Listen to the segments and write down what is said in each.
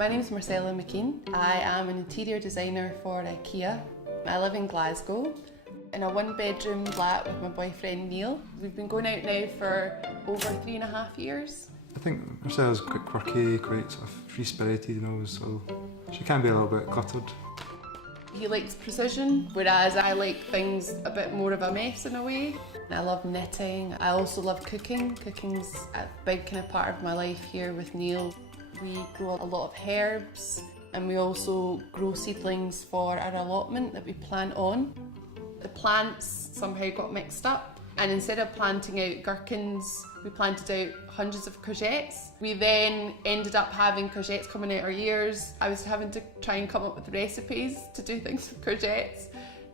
My name is Marcela. I am an interior designer for IKEA. I live in Glasgow in a one-bedroom flat with my boyfriend Neil. We've been going out now for over 3.5 years. I think Marcela's quite quirky, quite sort of free-spirited, you know, so she can be a little bit cluttered. He likes precision, whereas I like things a bit more of a mess in a way. I love knitting. I also love cooking. Cooking's a big kind of part of my life here with Neil. We grow a lot of herbs and we also grow seedlings for our allotment that we plant on. The plants somehow got mixed up, and instead of planting out gherkins, we planted out hundreds of courgettes. We then ended up having courgettes coming out our ears. I was having to try and come up with recipes to do things with courgettes.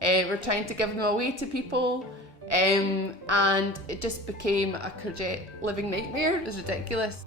We're trying to give them away to people, and it just became a courgette living nightmare. It was ridiculous.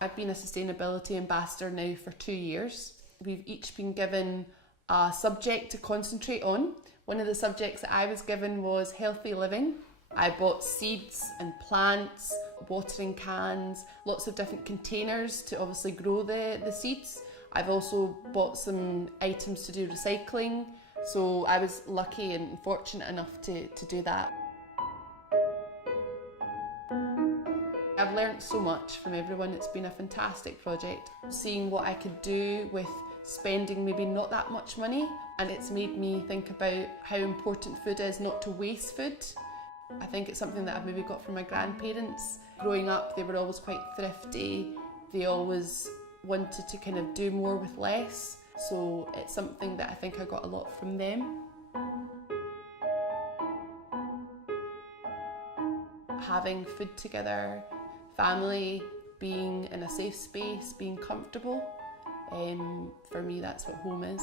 I've been a sustainability ambassador now for 2 years. We've each been given a subject to concentrate on. One of the subjects that I was given was healthy living. I bought seeds and plants, watering cans, lots of different containers to obviously grow the seeds. I've also bought some items to do recycling, so I was lucky and fortunate enough to do that. I've learnt so much from everyone. It's been a fantastic project. Seeing what I could do with spending maybe not that much money, and it's made me think about how important food is, not to waste food. I think it's something that I've maybe got from my grandparents. Growing up, they were always quite thrifty. They always wanted to kind of do more with less. So it's something that I think I got a lot from them. Having food together, family, being in a safe space, being comfortable. For me, that's what home is.